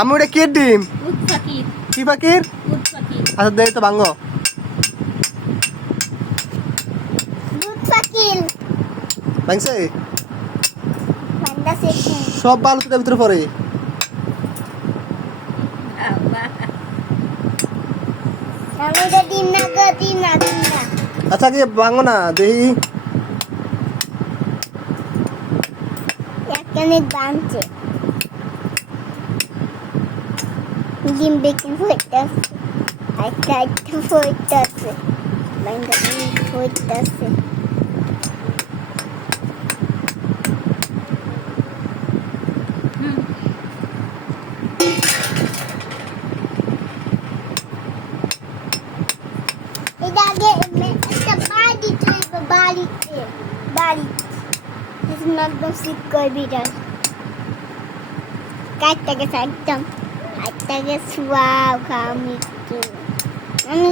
আমি ওটা কে ডিম উট পাখির। কি পাখির? উট পাখির। আচ্ছা দেখ তো ভাঙো। দুধ পাখিল ভাঙছে? বান্দা সেকি সব বালু তো ভিতরে পড়ে। আল্লাহ। আমি তো দিন না গো দিন না আচ্ছা কি ভাঙো না দেখি। একখানে বানছে ডিম বেকিং হইতাছে একটা হইতাছে বান্দা হইতাছে হুম। এটা আগে একটা বাড়ি চলবে বাড়িতে একদম সিট করবি এটা কাটতে গেছে একদম কাটতে গেছে ওয়াও আমি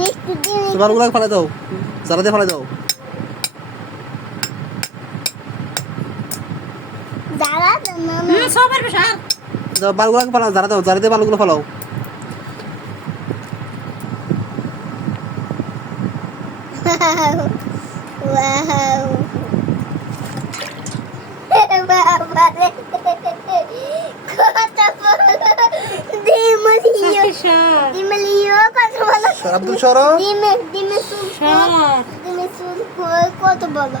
একটু দিন তো বালুগুলো ফেলে দাও, জারা দিয়ে ফেলে দাও। দাঁড়া সবার বেশাল। বালুগুলো ফেলাও, জারা দাও, জারা দিয়ে বালুগুলো ফেলাও। ওয়াও বাবা রে কত বড় ডিমলিও সর। ডিমলিও কত বড় আব্দুল সরো ডিমে সুল সর। কত বড়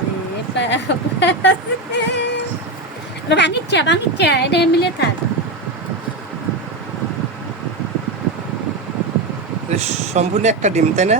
ভাঙিচ্ছা এটা মিলে থাক। সম্পূর্ণ একটা ডিম, তাই না?